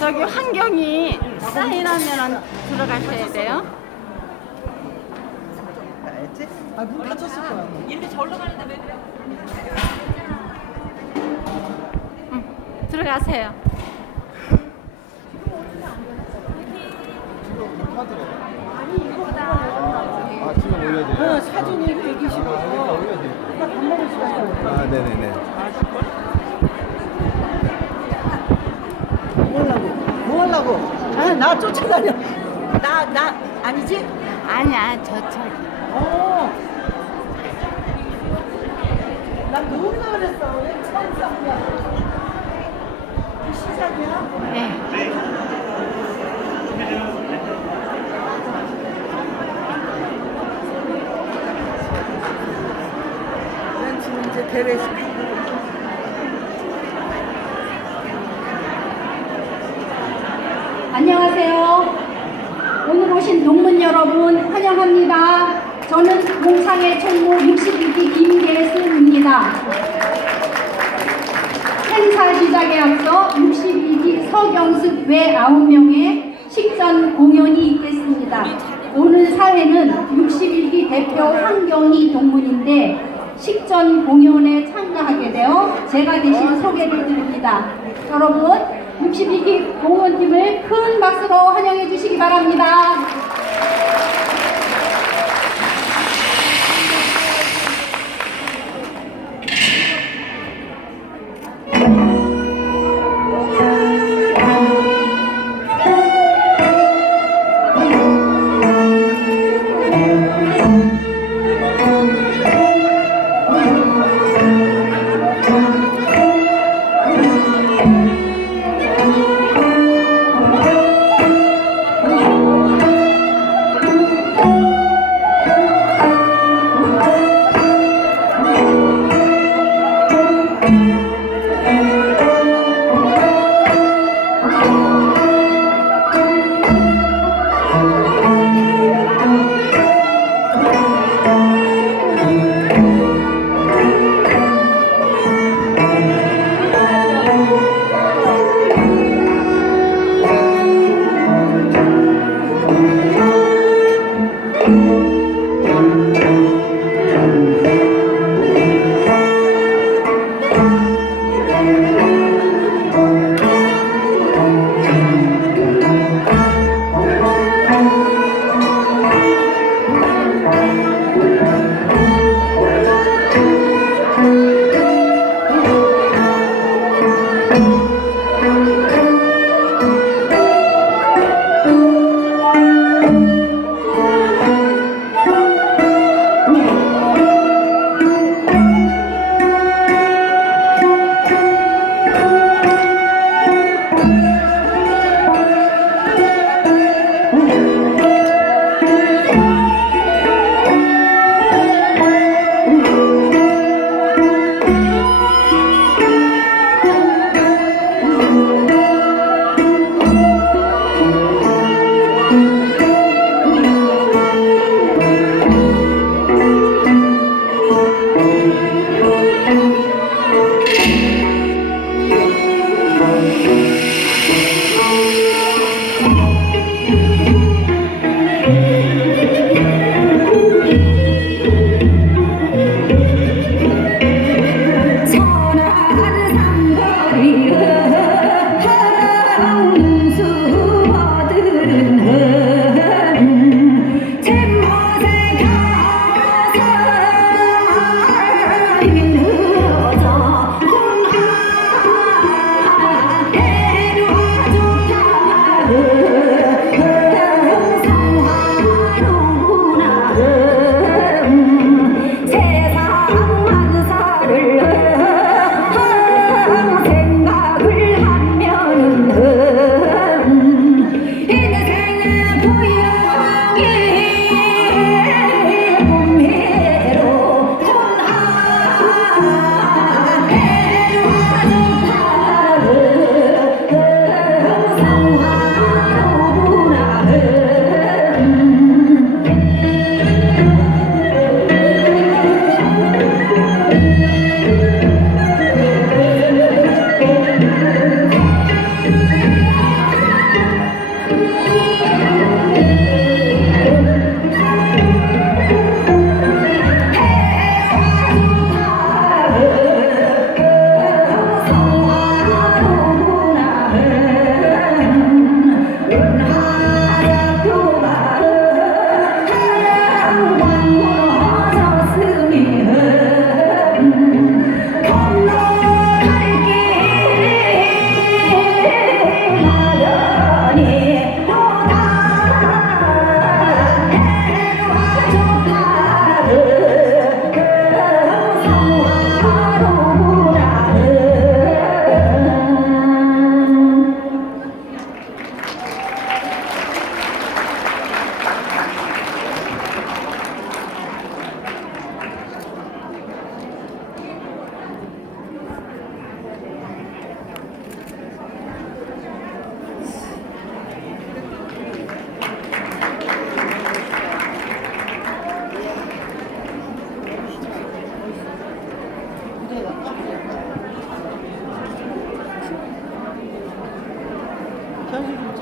저기 환경이 사인하면 들어가셔야 돼요. 알지? 아, 문 닫혔을 거야. 응, 들어가세요. 아 지금 올려드려요? 어, 사진이 120원. 아, 아 네네네. 뭐 하려고? 뭐 하려고? 아, 나 쫓아다녀. 나, 나, 아니지? 아니야, 저 저기. 어. 나 누군가 그랬어. 왜 처음 쌍이야? 시작이야? 네. 난 지금 이제 대회식. 오늘 오신 농민 여러분 환영합니다. 저는 농창의 총무 62기 김계순입니다. 행사 시작에 앞서 62기 서경습 외 9명의 식전 공연이 있겠습니다. 오늘 사회는 61기 대표 황경희 동문인데 식전 공연에 참가하게 되어 제가 대신 소개를 드립니다. 여러분 62기 공연팀을 큰 박수로 환영해 주시기 바랍니다.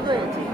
对